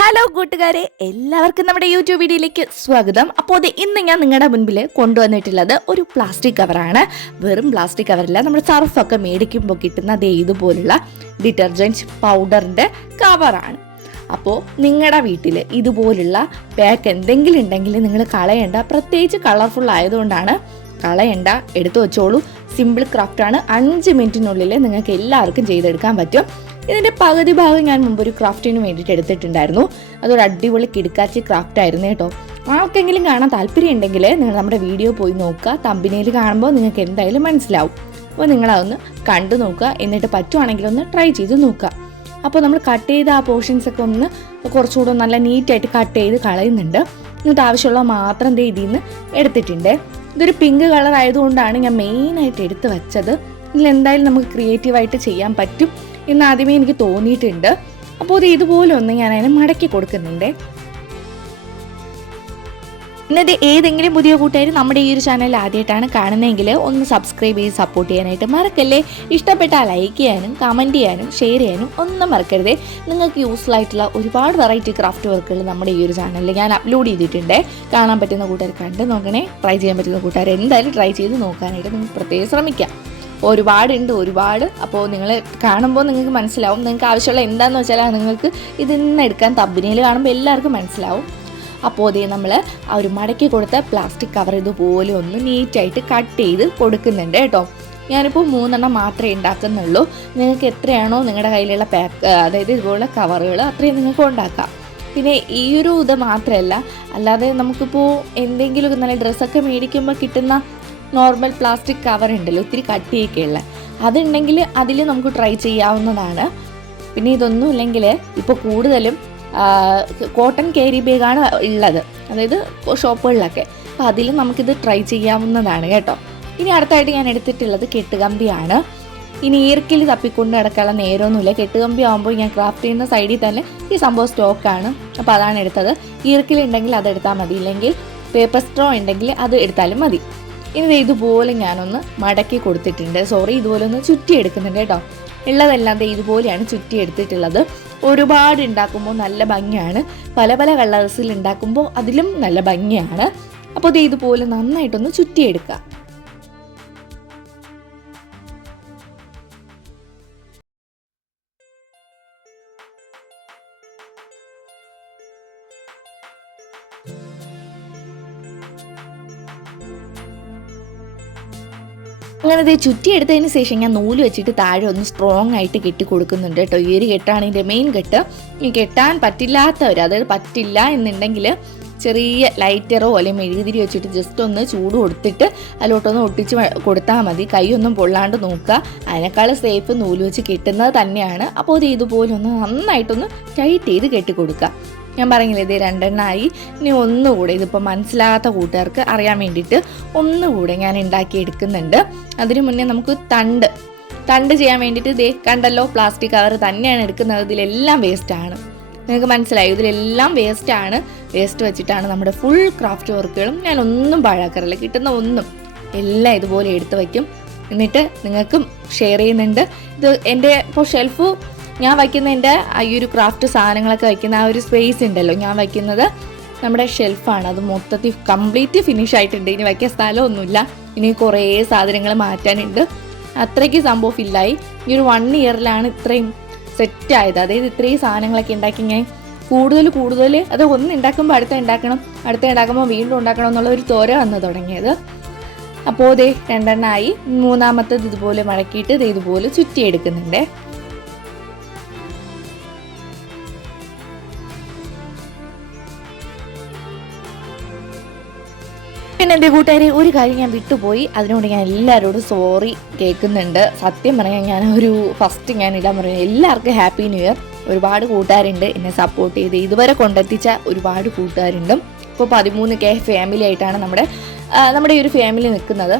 Hello കൂട്ടുകാരെ എല്ലാവർക്കും നമ്മുടെ യൂട്യൂബ് വീഡിയോയിലേക്ക് സ്വാഗതം. അപ്പോൾ അത് ഇന്ന് ഞാൻ നിങ്ങളുടെ മുൻപിൽ കൊണ്ടുവന്നിട്ടുള്ളത് ഒരു പ്ലാസ്റ്റിക് കവറാണ് വെറും പ്ലാസ്റ്റിക് കവറല്ല നമ്മുടെ സർഫൊക്കെ മേടിക്കുമ്പോൾ കിട്ടുന്ന അതേ ഇതുപോലുള്ള ഡിറ്റർജന്റ് പൗഡറിന്റെ കവറാണ് അപ്പോൾ നിങ്ങളുടെ വീട്ടിൽ ഇതുപോലുള്ള പാക്ക് എന്തെങ്കിലും ഉണ്ടെങ്കിൽ നിങ്ങൾ കളയണ്ട പ്രത്യേകിച്ച് കളർഫുൾ ആയതുകൊണ്ടാണ് കളയണ്ട എടുത്തു വെച്ചോളൂ. സിമ്പിൾ ക്രാഫ്റ്റാണ് അഞ്ച് മിനിറ്റിനുള്ളിൽ നിങ്ങൾക്ക് എല്ലാവർക്കും ചെയ്തെടുക്കാൻ പറ്റും. ഇതിന്റെ പകുതി ഭാഗം ഞാൻ മുമ്പ് ഒരു ക്രാഫ്റ്റിന് വേണ്ടിയിട്ട് എടുത്തിട്ടുണ്ടായിരുന്നു. അതൊരു അടിപൊളി കിടക്കാച്ചി ക്രാഫ്റ്റ് ആയിരുന്നു കേട്ടോ. ആർക്കെങ്കിലും കാണാൻ താല്പര്യം ഉണ്ടെങ്കിൽ നിങ്ങൾ നമ്മുടെ വീഡിയോ പോയി നോക്കുക. തമ്പിനയിൽ കാണുമ്പോൾ നിങ്ങൾക്ക് എന്തായാലും മനസ്സിലാവും. അപ്പോൾ നിങ്ങളതൊന്ന് കണ്ടു നോക്കുക. എന്നിട്ട് പറ്റുവാണെങ്കിൽ ഒന്ന് ട്രൈ ചെയ്ത് നോക്കുക. അപ്പോൾ നമ്മൾ കട്ട് ചെയ്ത ആ പോർഷൻസ് ഒക്കെ ഒന്ന് കുറച്ചുകൂടെ നല്ല നീറ്റായിട്ട് കട്ട് ചെയ്ത് കളയുന്നുണ്ട്. എന്നിട്ട് ആവശ്യമുള്ള മാത്രം ദേ ഇതിൽ നിന്ന് എടുത്തിട്ടുണ്ട്. ഇതൊരു പിങ്ക് കളർ ആയതുകൊണ്ടാണ് ഞാൻ മെയിനായിട്ട് എടുത്ത് വെച്ചത്. ഇതിൽ എന്തായാലും നമുക്ക് ക്രിയേറ്റീവായിട്ട് ചെയ്യാൻ പറ്റും. എന്ന് ആദ്യമേ എനിക്ക് തോന്നിയിട്ടുണ്ട്. അപ്പോൾ ഇത് ഇതുപോലെ ഒന്ന് ഞാൻ അതിനെ മടക്കി കൊടുക്കുന്നുണ്ട്. ഇന്നത്തെ ഏതെങ്കിലും പുതിയ കൂട്ടുകാർ നമ്മുടെ ഈ ഒരു ചാനൽ ആദ്യമായിട്ടാണ് കാണുന്നതെങ്കിൽ ഒന്ന് സബ്സ്ക്രൈബ് ചെയ്ത് സപ്പോർട്ട് ചെയ്യാനായിട്ട് മറക്കല്ലേ? ഇഷ്ടപ്പെട്ടാൽ ലൈക്ക് ചെയ്യാനും കമന്റ് ചെയ്യാനും ഷെയർ ചെയ്യാനും ഒന്നും മറക്കരുത്. നിങ്ങൾക്ക് യൂസ്ഫുൾ ആയിട്ടുള്ള ഒരുപാട് വെറൈറ്റി ക്രാഫ്റ്റ് വർക്കുകൾ നമ്മുടെ ഈ ഒരു ചാനലിൽ ഞാൻ അപ്ലോഡ് ചെയ്തിട്ടുണ്ട്. കാണാൻ പറ്റുന്ന കൂട്ടുകാർ കണ്ട് നോക്കണേ. ട്രൈ ചെയ്യാൻ പറ്റുന്ന കൂട്ടുകാർ എന്തായാലും ട്രൈ ചെയ്ത് നോക്കാനായിട്ട് നിങ്ങൾക്ക് പ്രത്യേകം ശ്രമിക്കാം ഒരുപാടുണ്ട് ഒരുപാട്. അപ്പോൾ നിങ്ങൾ കാണുമ്പോൾ നിങ്ങൾക്ക് മനസ്സിലാവും. നിങ്ങൾക്ക് ആവശ്യമുള്ള എന്താണെന്ന് വെച്ചാൽ നിങ്ങൾക്ക് ഇതിൽ നിന്ന് എടുക്കാൻ തബ്ബിനയിൽ കാണുമ്പോൾ എല്ലാവർക്കും മനസ്സിലാവും. അപ്പോൾ അതേ നമ്മൾ ആ ഒരു മടക്കി കൊടുത്ത പ്ലാസ്റ്റിക് കവർ ഇതുപോലെ ഒന്ന് നീറ്റായിട്ട് കട്ട് ചെയ്ത് കൊടുക്കുന്നുണ്ട് കേട്ടോ. ഞാനിപ്പോൾ മൂന്നെണ്ണം മാത്രമേ ഉണ്ടാക്കുന്നുള്ളൂ. നിങ്ങൾക്ക് എത്രയാണോ നിങ്ങളുടെ കയ്യിലുള്ള പാക്ക് അതായത് ഇതുപോലുള്ള കവറുകൾ അത്രയും നിങ്ങൾക്ക് ഉണ്ടാക്കാം. പിന്നെ ഈ ഒരു ഇത് മാത്രമല്ല അല്ലാതെ നമുക്കിപ്പോൾ എന്തെങ്കിലും നല്ല ഡ്രസ്സൊക്കെ മേടിക്കുമ്പോൾ കിട്ടുന്ന നോർമൽ പ്ലാസ്റ്റിക് കവർ ഉണ്ടല്ലോ ഒത്തിരി കട്ടിയൊക്കെ ഉള്ള. അതുണ്ടെങ്കിൽ അതിൽ നമുക്ക് ട്രൈ ചെയ്യാവുന്നതാണ്. പിന്നെ ഇതൊന്നും ഇല്ലെങ്കിൽ ഇപ്പോൾ കൂടുതലും കോട്ടൺ കേരി ബാഗാണ് ഉള്ളത്. അതായത് ഷോപ്പുകളിലൊക്കെ. അപ്പോൾ അതിൽ നമുക്കിത് ട്രൈ ചെയ്യാവുന്നതാണ് കേട്ടോ. ഇനി അടുത്തായിട്ട് ഞാൻ എടുത്തിട്ടുള്ളത് കെട്ടുകമ്പിയാണ്. ഇനി ഈർക്കിൽ തപ്പിക്കൊണ്ട് നടക്കാനുള്ള നേരമൊന്നുമില്ല. കെട്ടുകമ്പി ആകുമ്പോൾ ഞാൻ ക്രാഫ്റ്റ് ചെയ്യുന്ന സൈഡിൽ തന്നെ ഈ സംഭവം സ്റ്റോക്കാണ് അപ്പോൾ അതാണ് എടുത്തത്. ഈർക്കിലുണ്ടെങ്കിൽ അത് എടുത്താൽ മതി. ഇല്ലെങ്കിൽ പേപ്പർ സ്ട്രോ ഉണ്ടെങ്കിൽ അത് എടുത്താലും മതി. ഇനി ഇതുപോലെ ഞാനൊന്ന് മടക്കി കൊടുത്തിട്ടുണ്ട്. സോറി ഇതുപോലെ ഒന്ന് ചുറ്റി എടുക്കുന്നുണ്ട് കേട്ടോ. ഉള്ളതെല്ലാം ഇതുപോലെയാണ് ചുറ്റി എടുത്തിട്ടുള്ളത് ഒരുപാട് ഉണ്ടാക്കുമ്പോൾ നല്ല ഭംഗിയാണ്. പല പല കളേഴ്സിൽ ഉണ്ടാക്കുമ്പോൾ അതിലും നല്ല ഭംഗിയാണ്. അപ്പോൾ ഇത് ഇതുപോലെ നന്നായിട്ടൊന്ന് ചുറ്റിയെടുക്കുക അങ്ങനെ ഇത് ചുറ്റിയെടുത്തതിന് ശേഷം ഞാൻ നൂൽ വെച്ചിട്ട് താഴെ ഒന്ന് സ്ട്രോങ് ആയിട്ട് കെട്ടി കൊടുക്കുന്നുണ്ട് കേട്ടോ. ഈ ഒരു കെട്ടാണ് ഇതിന്റെ മെയിൻ കെട്ട്. ഈ കെട്ടാൻ പറ്റില്ലാത്തവർ അതായത് പറ്റില്ല എന്നുണ്ടെങ്കിൽ ചെറിയ ലൈറ്ററോ അല്ലെങ്കിൽ മെഴുകുതിരി വെച്ചിട്ട് ജസ്റ്റ് ഒന്ന് ചൂട് കൊടുത്തിട്ട് അതിലോട്ടൊന്ന് ഒട്ടിച്ച് കൊടുത്താൽ മതി. കൈയൊന്നും പൊള്ളാണ്ട് നോക്കുക. അതിനേക്കാൾ സേഫ് നൂൽ വെച്ച് കെട്ടുന്നത് തന്നെയാണ്. അപ്പോൾ ഇത് ഇതുപോലെ ഒന്ന് നന്നായിട്ടൊന്ന് ടൈറ്റ് ചെയ്ത് കെട്ടി കൊടുക്കുക. ഞാൻ പറഞ്ഞില്ലേ ഇത് രണ്ടെണ്ണമായി ഇനി ഒന്നുകൂടെ ഇതിപ്പോൾ മനസ്സിലാകാത്ത കൂട്ടുകാർക്ക് അറിയാൻ വേണ്ടിയിട്ട് ഒന്നുകൂടെ ഞാൻ ഉണ്ടാക്കി എടുക്കുന്നുണ്ട് അതിനു മുന്നേ നമുക്ക് തണ്ട് തണ്ട് ചെയ്യാൻ വേണ്ടിയിട്ട് ഇതേ കണ്ടല്ലോ പ്ലാസ്റ്റിക് കവർ തന്നെയാണ് എടുക്കുന്നത്. ഇതിലെല്ലാം വേസ്റ്റാണ് നിങ്ങൾക്ക് മനസ്സിലായി? ഇതിലെല്ലാം വേസ്റ്റാണ് വേസ്റ്റ് വെച്ചിട്ടാണ് നമ്മുടെ ഫുൾ ക്രാഫ്റ്റ് വർക്കുകളും ഞാൻ ഒന്നും പാഴാക്കാറില്ല. കിട്ടുന്ന ഒന്നും എല്ലാം ഇതുപോലെ എടുത്ത് വയ്ക്കും. എന്നിട്ട് നിങ്ങൾക്കും ഷെയർ ചെയ്യുന്നുണ്ട്. ഇത് എന്റെ ഇപ്പോൾ ഷെൽഫ് ഞാൻ വയ്ക്കുന്നതിന്റെ ഈ ഒരു ക്രാഫ്റ്റ് സാധനങ്ങളൊക്കെ വയ്ക്കുന്ന ആ ഒരു സ്പേസ് ഉണ്ടല്ലോ. ഞാൻ വയ്ക്കുന്നത് നമ്മുടെ ഷെൽഫാണ് അത് മൊത്തത്തിൽ കംപ്ലീറ്റ് ഫിനിഷ് ആയിട്ടുണ്ട്. ഇനി വയ്ക്കാൻ സ്ഥലമൊന്നുമില്ല. ഇനി കുറേ സാധനങ്ങൾ മാറ്റാനുണ്ട്. അത്രയ്ക്ക് സംഭവം ഫില്ലായി ഈ ഒരു വൺ ഇയറിലാണ് ഇത്രയും സെറ്റ് ആയത്. അതായത് ഇത്രയും സാധനങ്ങളൊക്കെ ഉണ്ടാക്കി ഞാൻ കൂടുതൽ കൂടുതൽ അത് ഒന്ന് ഉണ്ടാക്കുമ്പോൾ അടുത്ത ഉണ്ടാക്കണം അടുത്ത ഉണ്ടാക്കുമ്പോൾ വീണ്ടും ഉണ്ടാക്കണം എന്നുള്ള ഒരു തോര വന്ന് തുടങ്ങിയത്. അപ്പോൾ ദേ രണ്ടെണ്ണമായി മൂന്നാമത്തത് ഇതുപോലെ മടക്കിയിട്ട് ദേ ഇതുപോലെ ചുറ്റിയെടുക്കുന്നുണ്ട്. പിന്നെ എന്റെ കൂട്ടുകാരെ ഒരു കാര്യം ഞാൻ വിട്ടുപോയി. അതിനോട് ഞാൻ എല്ലാവരോടും സോറി കേൾക്കുന്നുണ്ട്. സത്യം പറയാൻ ഞാൻ ഒരു ഫസ്റ്റ് ഞാൻ ഇടാൻ പറയുന്നത് എല്ലാവർക്കും ഹാപ്പി ന്യൂ ഇയർ ഒരുപാട് കൂട്ടുകാരുണ്ട് എന്നെ സപ്പോർട്ട് ചെയ്ത്. ഇതുവരെ കൊണ്ടെത്തിച്ച ഒരുപാട് കൂട്ടുകാരുണ്ട്. ഇപ്പോൾ പതിമൂന്ന് കെ ഫാമിലി ആയിട്ടാണ് നമ്മുടെ നമ്മുടെ ഈ ഒരു ഫാമിലി നിൽക്കുന്നത്.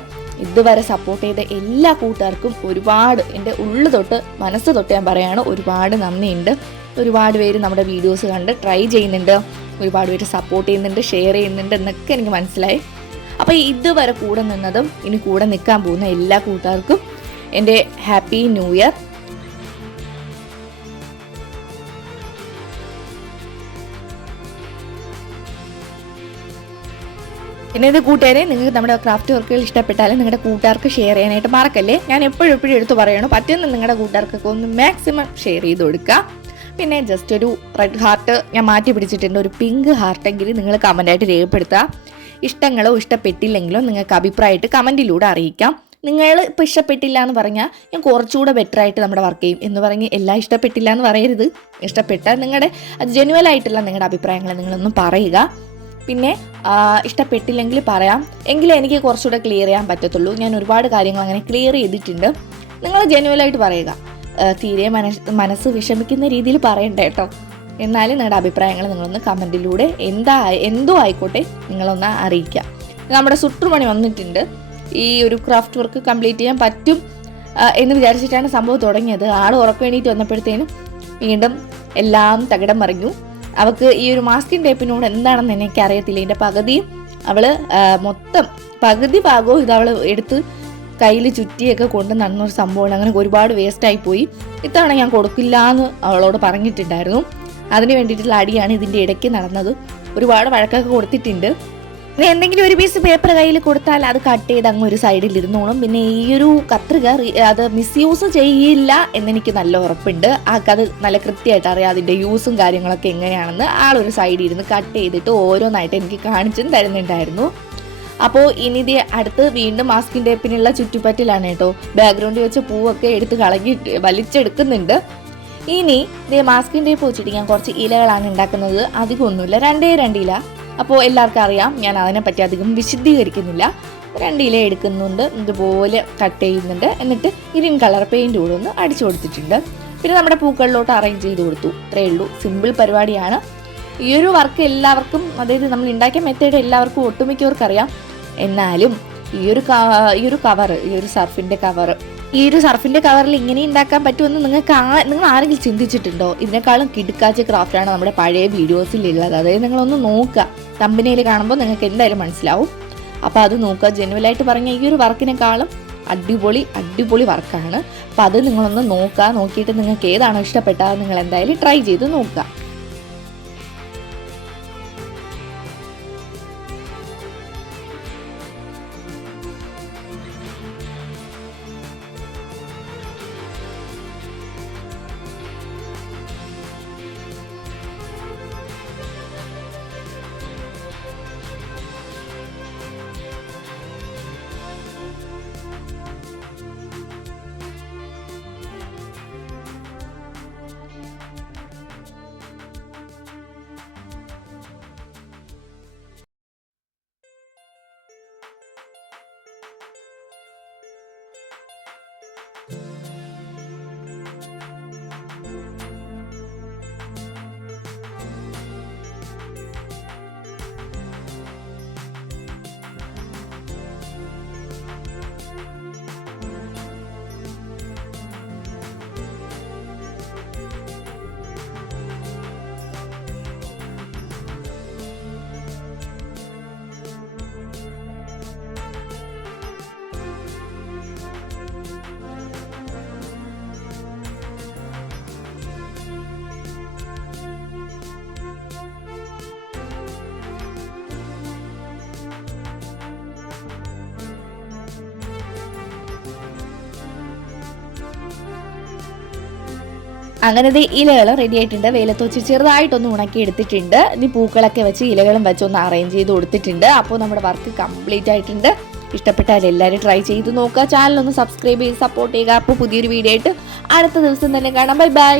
ഇതുവരെ സപ്പോർട്ട് ചെയ്ത എല്ലാ കൂട്ടുകാർക്കും ഒരുപാട് എന്റെ ഉള്ളു തൊട്ട് മനസ്സ് തൊട്ട് ഞാൻ പറയാണ് ഒരുപാട് നന്ദിയുണ്ട്. ഒരുപാട് പേര് നമ്മുടെ വീഡിയോസ് കണ്ട് ട്രൈ ചെയ്യുന്നുണ്ട്. ഒരുപാട് പേര് സപ്പോർട്ട് ചെയ്യുന്നുണ്ട് ഷെയർ ചെയ്യുന്നുണ്ട് എന്നൊക്കെ എനിക്ക് മനസ്സിലായി. അപ്പോൾ ഇതുവരെ കൂടെ നിന്നതും ഇനി കൂടെ നിൽക്കാൻ പോകുന്ന എല്ലാ കൂട്ടുകാർക്കും എന്റെ ഹാപ്പി ന്യൂ ഇയർ. പിന്നെ ഇത് കൂട്ടുകാരെ നിങ്ങൾക്ക് നമ്മുടെ ക്രാഫ്റ്റ് വർക്കുകൾ ഇഷ്ടപ്പെട്ടാലും നിങ്ങളുടെ കൂട്ടുകാർക്ക് ഷെയർ ചെയ്യാനായിട്ട് മറക്കല്ലേ? ഞാൻ എപ്പോഴും എപ്പോഴും എടുത്ത് പറയണം പറ്റുന്ന നിങ്ങളുടെ കൂട്ടുകാർക്കൊക്കെ ഒന്ന് മാക്സിമം ഷെയർ ചെയ്ത് കൊടുക്കുക. പിന്നെ ജസ്റ്റ് ഒരു റെഡ് ഹാർട്ട് ഞാൻ മാറ്റി പിടിച്ചിട്ടുണ്ട് ഒരു പിങ്ക് ഹാർട്ടെങ്കിൽ നിങ്ങൾ കമന്റായിട്ട് രേഖപ്പെടുത്തുക. ഇഷ്ടങ്ങളോ ഇഷ്ടപ്പെട്ടില്ലെങ്കിലോ നിങ്ങൾക്ക് അഭിപ്രായമായിട്ട് കമന്റിലൂടെ അറിയിക്കാം. നിങ്ങൾ ഇപ്പോൾ ഇഷ്ടപ്പെട്ടില്ല എന്ന് പറഞ്ഞാൽ ഞാൻ കുറച്ചുകൂടെ ബെറ്റർ ആയിട്ട് നമ്മുടെ വർക്ക് ചെയ്യും എന്ന് പറഞ്ഞ് എല്ലാം ഇഷ്ടപ്പെട്ടില്ല എന്ന് പറയരുത്. ഇഷ്ടപ്പെട്ട നിങ്ങളുടെ അത് ജെനുവൽ ആയിട്ടുള്ള നിങ്ങളുടെ അഭിപ്രായങ്ങൾ നിങ്ങളൊന്ന് പറയുക. പിന്നെ ഇഷ്ടപ്പെട്ടില്ലെങ്കിൽ പറയാം. എങ്കിലും എനിക്ക് കുറച്ചുകൂടെ ക്ലിയർ ചെയ്യാൻ പറ്റത്തുള്ളൂ. ഞാൻ ഒരുപാട് കാര്യങ്ങൾ അങ്ങനെ ക്ലിയർ ചെയ്തിട്ടുണ്ട്. നിങ്ങൾ ജെനുവലായിട്ട് പറയുക. തീരെ മനസ് മനസ്സ് വിഷമിക്കുന്ന രീതിയിൽ പറയണ്ട കേട്ടോ. എന്നാലും നിങ്ങളുടെ അഭിപ്രായങ്ങൾ നിങ്ങളൊന്ന് കമന്റിലൂടെ എന്താ എന്തോ ആയിക്കോട്ടെ നിങ്ങളൊന്ന് അറിയിക്കുക. നമ്മുടെ സുട്ടുമണി വന്നിട്ടുണ്ട്. ഈ ഒരു ക്രാഫ്റ്റ് വർക്ക് കംപ്ലീറ്റ് ചെയ്യാൻ പറ്റും എന്ന് വിചാരിച്ചിട്ടാണ് സംഭവം തുടങ്ങിയത്. ആൾ ഉറക്കം വന്നപ്പോഴത്തേനും വീണ്ടും എല്ലാം തകിടം മറിഞ്ഞു. അവൾക്ക് ഈ ഒരു മാസ്കിൻ ടേപ്പിനോട് എന്താണെന്ന് എനിക്ക് അറിയത്തില്ല ഇതിന്റെ പകുതിയും അവൾ മൊത്തം പകുതി ഭാഗവും ഇത് അവൾ എടുത്ത് കയ്യിൽ ചുറ്റിയൊക്കെ കൊണ്ട് നടന്നൊരു സംഭവമാണ്. അങ്ങനെ ഒരുപാട് വേസ്റ്റായി പോയി. ഇത്തവണ ഞാൻ കൊടുക്കില്ല എന്ന് അവളോട് പറഞ്ഞിട്ടുണ്ടായിരുന്നു. അതിന് വേണ്ടിയിട്ടുള്ള അടിയാണ് ഇതിന്റെ ഇടയ്ക്ക് നടന്നത്. ഒരുപാട് വഴക്കൊക്കെ കൊടുത്തിട്ടുണ്ട്. ഇനി എന്തെങ്കിലും ഒരു പീസ് പേപ്പർ കയ്യിൽ കൊടുത്താൽ അത് കട്ട് ചെയ്ത് അങ്ങ് ഒരു സൈഡിൽ ഇരുന്നോളും. പിന്നെ ഈ ഒരു കത്രിക അത് മിസ്യൂസ് ചെയ്യില്ല എന്നെനിക്ക് നല്ല ഉറപ്പുണ്ട്. ആൾക്കത് നല്ല കൃത്യമായിട്ട് അറിയാം അതിന്റെ യൂസും കാര്യങ്ങളൊക്കെ എങ്ങനെയാണെന്ന്. ആളൊരു സൈഡിൽ ഇരുന്ന് കട്ട് ചെയ്തിട്ട് ഓരോന്നായിട്ട് എനിക്ക് കാണിച്ചും തരുന്നുണ്ടായിരുന്നു. അപ്പോൾ ഇനി അടുത്ത് വീണ്ടും മാസ്കിൻ ടേപ്പിനുള്ള ചുറ്റുപറ്റിലാണ് കേട്ടോ. ബാക്ക്ഗ്രൗണ്ടിൽ വെച്ച പൂവൊക്കെ എടുത്ത് കളഞ്ഞിട്ട് വലിച്ചെടുക്കുന്നുണ്ട്. ഇനി ഇതേ മാസ്കിൻ പൂച്ചെടി ഞാൻ കുറച്ച് ഇലകളാണ് ഉണ്ടാക്കുന്നത്. അധികമൊന്നുമില്ല രണ്ടേ രണ്ടില അപ്പോൾ എല്ലാവർക്കും അറിയാം ഞാൻ അതിനെപ്പറ്റി അധികം വിശദീകരിക്കുന്നില്ല. രണ്ട് ഇല എടുക്കുന്നുണ്ട് ഇതുപോലെ കട്ട് ചെയ്യുന്നുണ്ട്. എന്നിട്ട് ഗ്രീൻ കളർ പെയിന്റ് കൂടെ ഒന്ന് അടിച്ചു കൊടുത്തിട്ടുണ്ട്. പിന്നെ നമ്മുടെ പൂക്കളിലോട്ട് അറേഞ്ച് ചെയ്ത് കൊടുത്തു. ഇത്രയേ ഉള്ളൂ. സിമ്പിൾ പരിപാടിയാണ്. ഈ ഒരു വർക്ക് എല്ലാവർക്കും അതായത് നമ്മൾ ഉണ്ടാക്കിയ മെത്തേഡ് എല്ലാവർക്കും ഒട്ടുമിക്കവർക്കറിയാം. എന്നാലും ഈ ഒരു ഈ ഒരു കവർ ഈ ഒരു സർഫിന്റെ കവർ ഈ ഒരു സർഫിന്റെ കവറിൽ ഇങ്ങനെ ഉണ്ടാക്കാൻ പറ്റുമെന്ന് നിങ്ങൾക്ക് നിങ്ങൾ ആരെങ്കിലും ചിന്തിച്ചിട്ടുണ്ടോ? ഇതിനേക്കാളും കിടുക്കാച്ച ക്രാഫ്റ്റാണ് നമ്മുടെ പഴയ വീഡിയോസിലുള്ളത് അതായത് നിങ്ങളൊന്ന് നോക്കുക. കമ്പനിയിൽ കാണുമ്പോൾ നിങ്ങൾക്ക് എന്തായാലും മനസ്സിലാവും. അപ്പോൾ അത് നോക്കുക. ജെനുവലായിട്ട് പറഞ്ഞ ഈ ഒരു വർക്കിനേക്കാളും അടിപൊളി അടിപൊളി വർക്കാണ് അപ്പോൾ അത് നിങ്ങളൊന്ന് നോക്കുക. നോക്കിയിട്ട് നിങ്ങൾക്ക് ഏതാണോ ഇഷ്ടപ്പെട്ടത് നിങ്ങൾ എന്തായാലും ട്രൈ ചെയ്ത് നോക്കുക. അങ്ങനെ ദേ ഇലകൾ റെഡി ആയിട്ടുണ്ട്. വെയിലത്ത് വെച്ച് ചെറുതായിട്ടൊന്ന് ഉണക്കി എടുത്തിട്ടുണ്ട് ഇനി പൂക്കളൊക്കെ വെച്ച് ഇലകളും വെച്ച് ഒന്ന് അറേഞ്ച് ചെയ്ത് കൊടുത്തിട്ടുണ്ട്. അപ്പോൾ നമ്മുടെ വർക്ക് കംപ്ലീറ്റ് ആയിട്ടുണ്ട്. ഇഷ്ടപ്പെട്ടാൽ എല്ലാവരും ട്രൈ ചെയ്ത് നോക്കുക. ചാനൽ ഒന്ന് സബ്സ്ക്രൈബ് ചെയ്ത് സപ്പോർട്ട് ചെയ്യുക. അപ്പോൾ പുതിയൊരു വീഡിയോ ആയിട്ട് അടുത്ത ദിവസം തന്നെ കാണാം. Bye bye